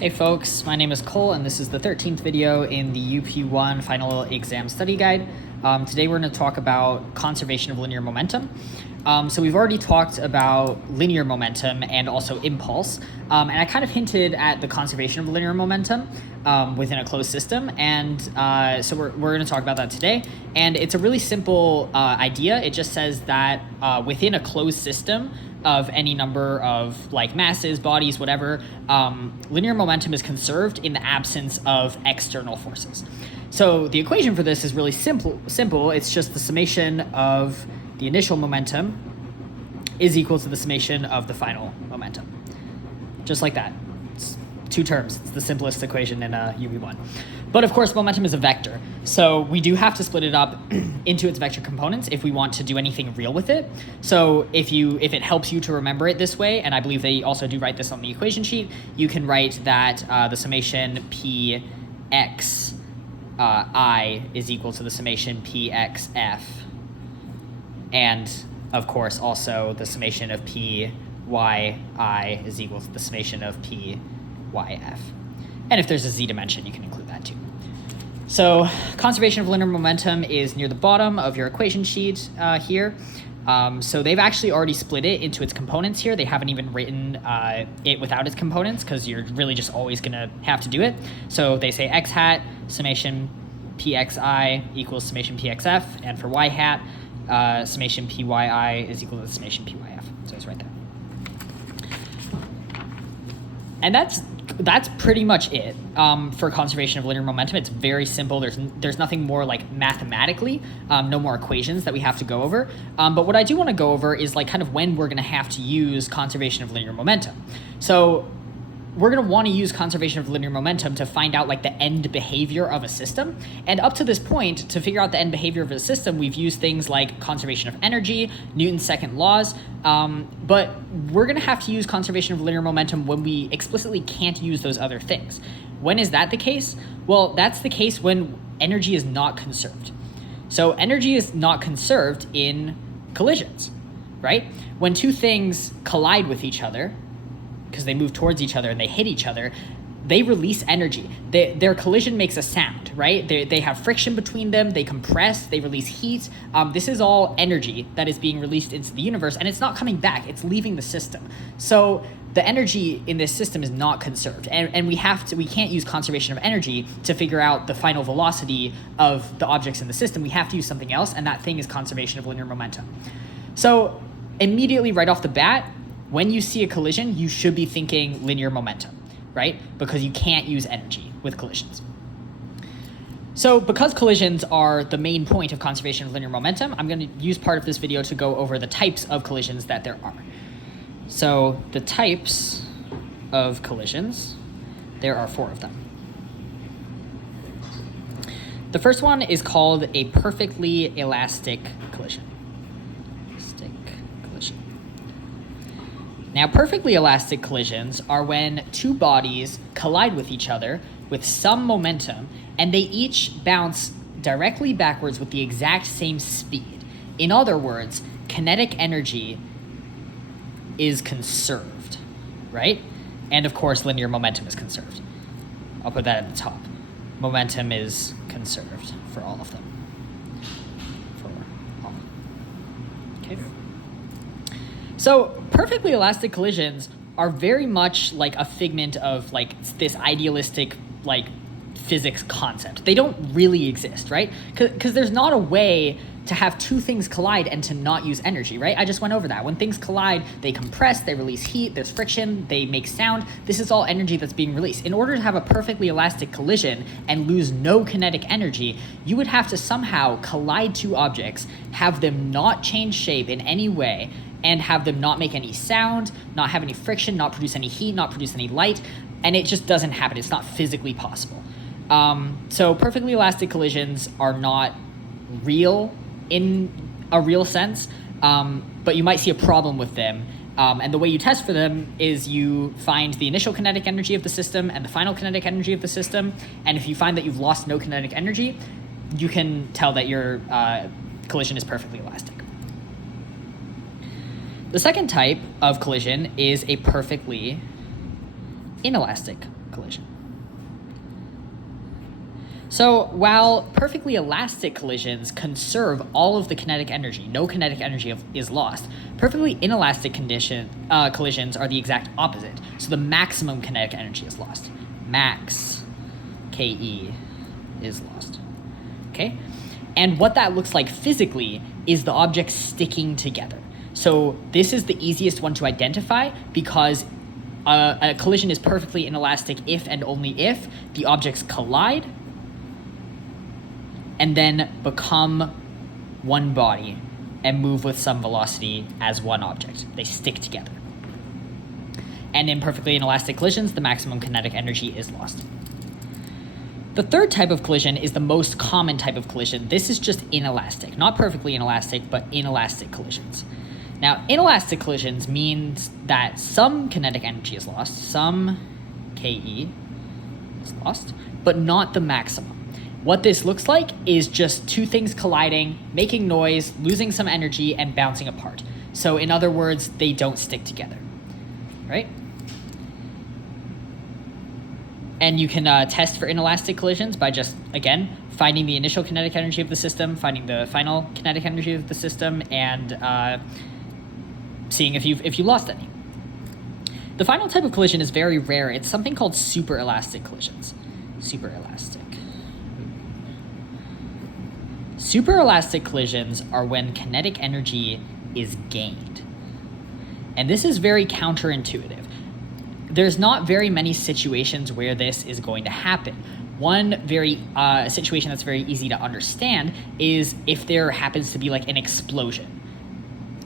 Hey folks, my name is Cole and this is the 13th video in the UP1 final exam study guide. Today we're going to talk about conservation of linear momentum. So we've already talked about linear momentum and also impulse, and I kind of hinted at the conservation of linear momentum within a closed system, and so we're going to talk about that today. And it's a really simple idea. It just says that within a closed system of any number of like masses, bodies, whatever, linear momentum is conserved in the absence of external forces. So the equation for this is really simple. It's just the summation of the initial momentum is equal to the summation of the final momentum. Just like that. It's two terms. It's the simplest equation in UP1. But of course, momentum is a vector. So we do have to split it up into its vector components if we want to do anything real with it. So if it helps you to remember it this way, and I believe they also do write this on the equation sheet, you can write that the summation px I is equal to the summation pxf. And of course, also the summation of pyi is equal to the summation of pyf. And if there's a z dimension, you can include that too. So conservation of linear momentum is near the bottom of your equation sheet here. So they've actually already split it into its components here. They haven't even written it without its components because you're really just always going to have to do it. So they say x hat summation pxi equals summation pxf, and for y hat, summation pyi is equal to the summation pyf. So it's right there. And that's pretty much it for conservation of linear momentum. It's very simple. There's nothing more like mathematically, no more equations that we have to go over. But what I do want to go over is like kind of when we're going to have to use conservation of linear momentum. So we're going to want to use conservation of linear momentum to find out like the end behavior of a system. And up to this point, to figure out the end behavior of a system, we've used things like conservation of energy, Newton's second laws, but we're going to have to use conservation of linear momentum when we explicitly can't use those other things. When is that the case? Well, that's the case when energy is not conserved. So energy is not conserved in collisions, right? When two things collide with each other, because they move towards each other and they hit each other, they release energy. Their collision makes a sound, right? They have friction between them, they compress, they release heat. This is all energy that is being released into the universe, and it's not coming back, it's leaving the system. So the energy in this system is not conserved, and we can't use conservation of energy to figure out the final velocity of the objects in the system. We have to use something else, and that thing is conservation of linear momentum. So immediately right off the bat, when you see a collision, you should be thinking linear momentum, right? Because you can't use energy with collisions. So because collisions are the main point of conservation of linear momentum, I'm going to use part of this video to go over the types of collisions that there are. So the types of collisions, there are 4 of them. The first one is called a perfectly elastic collision. Now, perfectly elastic collisions are when two bodies collide with each other with some momentum, and they each bounce directly backwards with the exact same speed. In other words, kinetic energy is conserved, right? And of course, linear momentum is conserved. I'll put that at the top. Momentum is conserved for all of them. Okay. So perfectly elastic collisions are very much like a figment of like this idealistic like physics concept. They don't really exist, right? Because there's not a way to have two things collide and to not use energy, right? I just went over that. When things collide, they compress, they release heat, there's friction, they make sound. This is all energy that's being released. In order to have a perfectly elastic collision and lose no kinetic energy, you would have to somehow collide two objects, have them not change shape in any way, and have them not make any sound, not have any friction, not produce any heat, not produce any light, and it just doesn't happen. It's not physically possible. So perfectly elastic collisions are not real in a real sense, but you might see a problem with them. And the way you test for them is you find the initial kinetic energy of the system and the final kinetic energy of the system, and if you find that you've lost no kinetic energy, you can tell that your collision is perfectly elastic. The second type of collision is a perfectly inelastic collision. So while perfectly elastic collisions conserve all of the kinetic energy, no kinetic energy is lost, perfectly inelastic collisions are the exact opposite. So the maximum kinetic energy is lost. Max KE is lost. Okay? And what that looks like physically is the objects sticking together. So this is the easiest one to identify because a collision is perfectly inelastic if and only if the objects collide and then become one body and move with some velocity as one object. They stick together. And in perfectly inelastic collisions, the maximum kinetic energy is lost. The third type of collision is the most common type of collision. This is just inelastic, not perfectly inelastic, but inelastic collisions. Now, inelastic collisions means that some kinetic energy is lost, some KE is lost, but not the maximum. What this looks like is just two things colliding, making noise, losing some energy, and bouncing apart. So in other words, they don't stick together, right? And you can test for inelastic collisions by just, again, finding the initial kinetic energy of the system, finding the final kinetic energy of the system, and seeing if you lost any. The final type of collision is very rare. It's something called superelastic collisions. Superelastic. Superelastic collisions are when kinetic energy is gained. And this is very counterintuitive. There's not very many situations where this is going to happen. One situation that's very easy to understand is if there happens to be like an explosion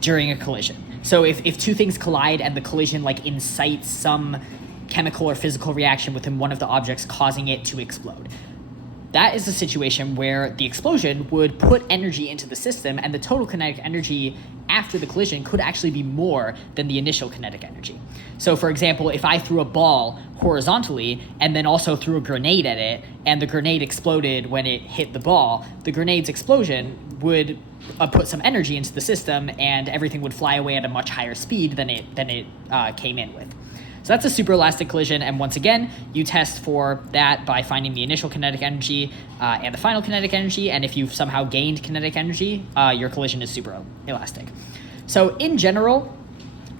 during a collision. So if two things collide and the collision like incites some chemical or physical reaction within one of the objects causing it to explode. That is a situation where the explosion would put energy into the system and the total kinetic energy after the collision could actually be more than the initial kinetic energy. So for example, if I threw a ball horizontally and then also threw a grenade at it and the grenade exploded when it hit the ball, the grenade's explosion would put some energy into the system and everything would fly away at a much higher speed than it came in with. So that's a superelastic collision, and once again, you test for that by finding the initial kinetic energy and the final kinetic energy, and if you've somehow gained kinetic energy, your collision is superelastic. So in general,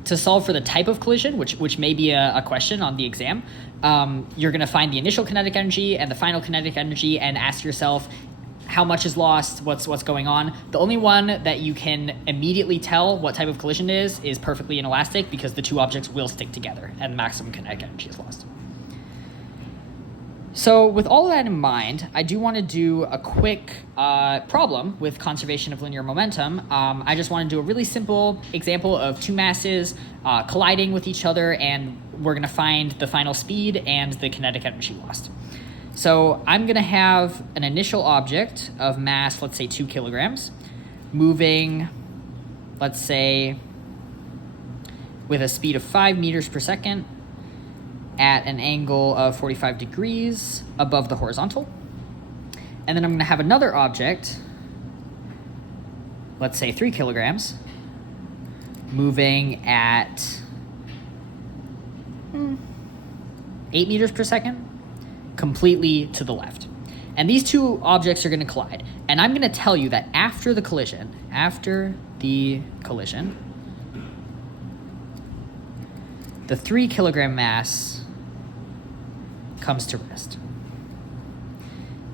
to solve for the type of collision, which may be a question on the exam, you're going to find the initial kinetic energy and the final kinetic energy and ask yourself, how much is lost, what's going on. The only one that you can immediately tell what type of collision is perfectly inelastic because the two objects will stick together and the maximum kinetic energy is lost. So with all of that in mind, I do want to do a quick problem with conservation of linear momentum. I just want to do a really simple example of two masses colliding with each other, and we're going to find the final speed and the kinetic energy lost. So I'm going to have an initial object of mass, let's say 2 kilograms, moving, let's say, with a speed of 5 meters per second at an angle of 45 degrees above the horizontal. And then I'm going to have another object, let's say 3 kilograms, moving at 8 meters per second, completely to the left. And these two objects are going to collide. And I'm going to tell you that after the collision, the 3 kilogram mass comes to rest.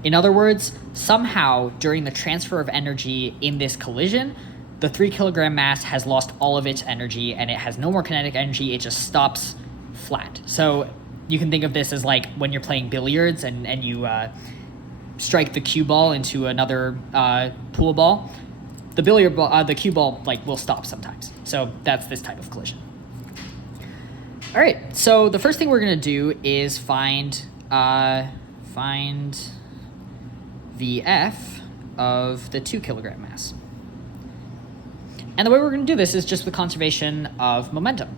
In other words, somehow during the transfer of energy in this collision, the 3 kilogram mass has lost all of its energy and it has no more kinetic energy. It just stops flat. So you can think of this as like when you're playing billiards and you strike the cue ball into another pool ball. The billiard ball, the cue ball, like will stop sometimes. So that's this type of collision. All right. So the first thing we're gonna do is find VF of the 2 kilogram mass. And the way we're gonna do this is just with conservation of momentum.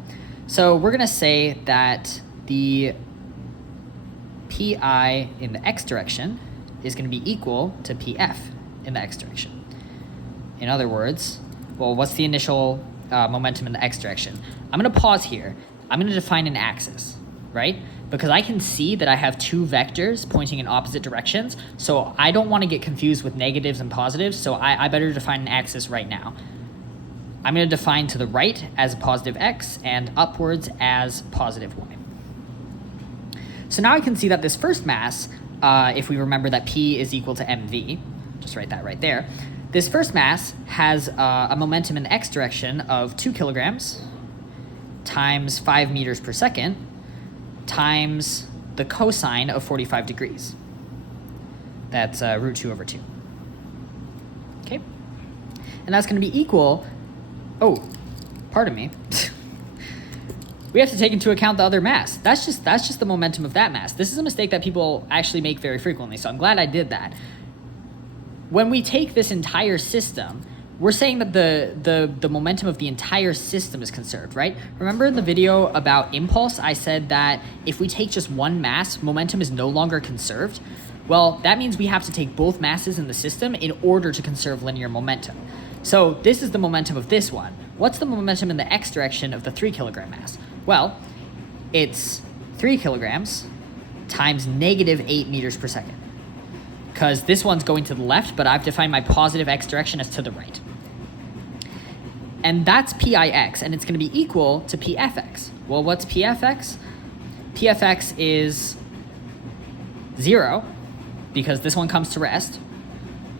So we're gonna say that the PI in the x direction is going to be equal to PF in the x direction. In other words, well, what's the initial momentum in the x direction? I'm going to pause here. I'm going to define an axis, right? because I can see that I have two vectors pointing in opposite directions, so I don't want to get confused with negatives and positives, so I better define an axis right now. I'm going to define to the right as a positive x and upwards as positive y. So now I can see that this first mass, if we remember that P is equal to mv, just write that right there, this first mass has a momentum in the x direction of 2 kilograms times 5 meters per second times the cosine of 45 degrees. That's root 2 over 2. Okay? And that's going to be equal, oh, pardon me. We have to take into account the other mass. That's just the momentum of that mass. This is a mistake that people actually make very frequently, so I'm glad I did that. When we take this entire system, we're saying that the momentum of the entire system is conserved, right? Remember in the video about impulse, I said that if we take just one mass, momentum is no longer conserved? Well, that means we have to take both masses in the system in order to conserve linear momentum. So this is the momentum of this one. What's the momentum in the x direction of the 3 kilogram mass? Well, it's 3 kilograms times negative 8 meters per second. Because this one's going to the left, but I've defined my positive x direction as to the right. And that's Pix, and it's going to be equal to Pfx. Well, what's Pfx? Pfx is 0, because this one comes to rest,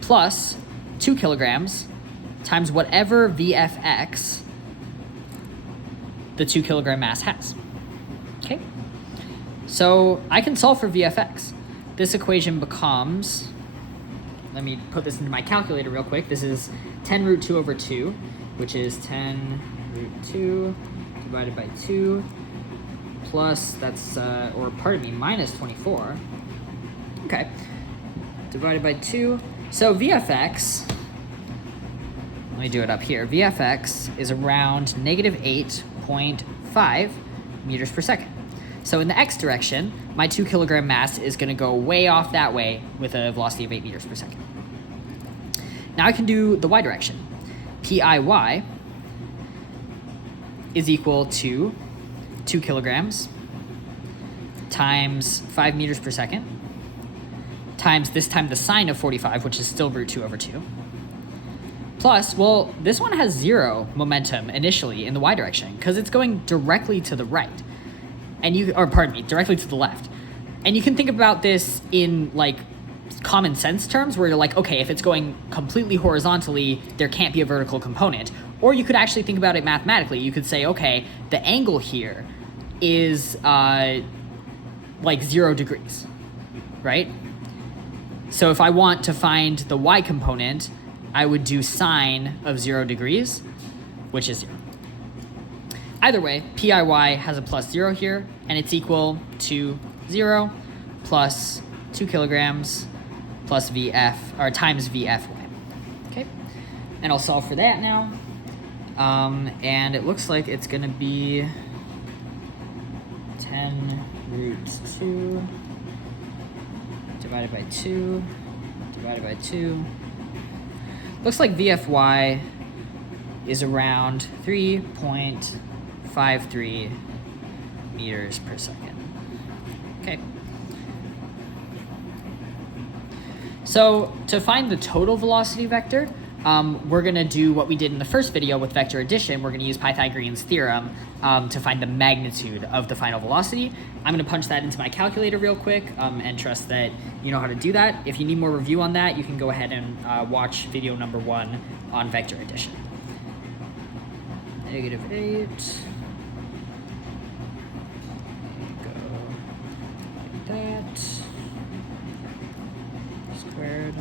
plus 2 kilograms times whatever Vfx the 2 kilogram mass has. Okay? So I can solve for Vfx. This equation becomes, let me put this into my calculator real quick. This is 10 root 2 over 2, which is 10 root 2 divided by 2 plus, that's, minus 24. Okay, divided by 2. So Vfx, let me do it up here. Vfx is around negative 8.5 meters per second. So in the x direction, my 2 kilogram mass is going to go way off that way with a velocity of 8 meters per second. Now I can do the y direction. Piy is equal to 2 kilograms times 5 meters per second times this time the sine of 45, which is still root 2 over 2. Plus, well, this one has 0 momentum initially in the y direction because it's going directly to the right. And directly to the left. And you can think about this in like common sense terms where you're like, okay, if it's going completely horizontally, there can't be a vertical component. Or you could actually think about it mathematically. You could say, okay, the angle here is like 0 degrees, right? So if I want to find the y component, I would do sine of 0 degrees, which is 0. Either way, Piy has a plus 0 here, and it's equal to 0 plus 2 kilograms plus Vf, or times Vfy. Okay, and I'll solve for that now. And it looks like it's going to be 10 root 2 divided by 2 divided by 2. Looks like Vfy is around 3.53 meters per second. Okay. So to find the total velocity vector, we're going to do what we did in the first video with vector addition. We're going to use Pythagorean's theorem to find the magnitude of the final velocity. I'm going to punch that into my calculator real quick and trust that you know how to do that. If you need more review on that, you can go ahead and watch video number 1 on vector addition. -8. Go like that. Squared.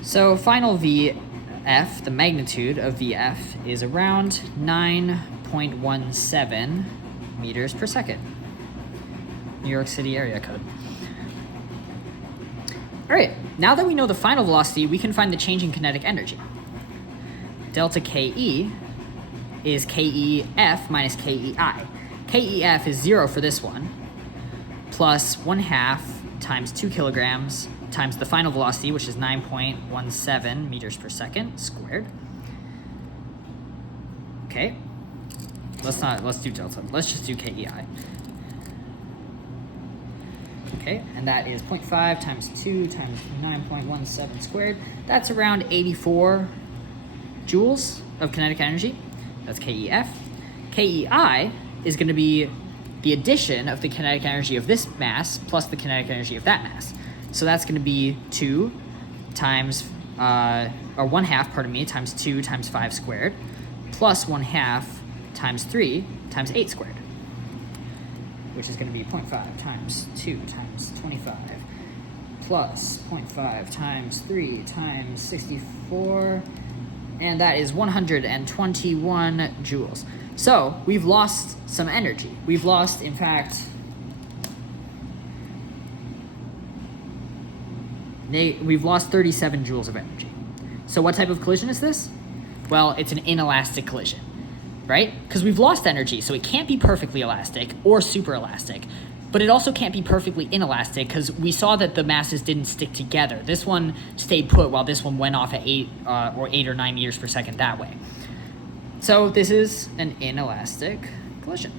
So final Vf, the magnitude of Vf, is around 9.17 meters per second. New York City area code. All right, now that we know the final velocity, we can find the change in kinetic energy. Delta Ke is Kef minus Kei. Kef is 0 for this one, plus 1/2 times 2 kilograms times the final velocity, which is 9.17 meters per second squared. Okay, let's do delta. Let's just do Kei. Okay, and that is 0.5 times 2 times 9.17 squared. That's around 84 joules of kinetic energy. That's KEF. KEI is going to be the addition of the kinetic energy of this mass plus the kinetic energy of that mass. So that's going to be 2 times, or 1/2, pardon me, times 2 times 5 squared, plus 1/2 times 3 times 8 squared, which is going to be 0.5 times 2 times 25, plus 0.5 times 3 times 64, and that is 121 joules. So we've lost some energy. We've lost, in fact, we've lost 37 joules of energy. So what type of collision is this? Well, it's an inelastic collision, right? Because we've lost energy, so it can't be perfectly elastic or super elastic, but it also can't be perfectly inelastic because we saw that the masses didn't stick together. This one stayed put while this one went off at 8 or 9 meters per second that way. So this is an inelastic collision.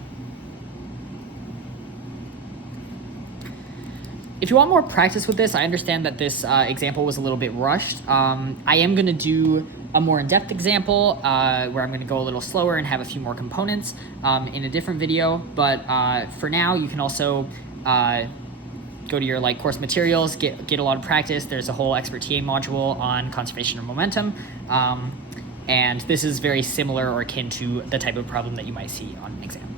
If you want more practice with this, I understand that this example was a little bit rushed. I am going to do a more in-depth example where I'm going to go a little slower and have a few more components in a different video. But for now, you can also go to your course materials, get a lot of practice. There's a whole expert TA module on conservation of momentum. And this is very similar or akin to the type of problem that you might see on an exam.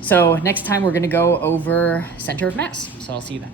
So next time we're going to go over center of mass. So I'll see you then.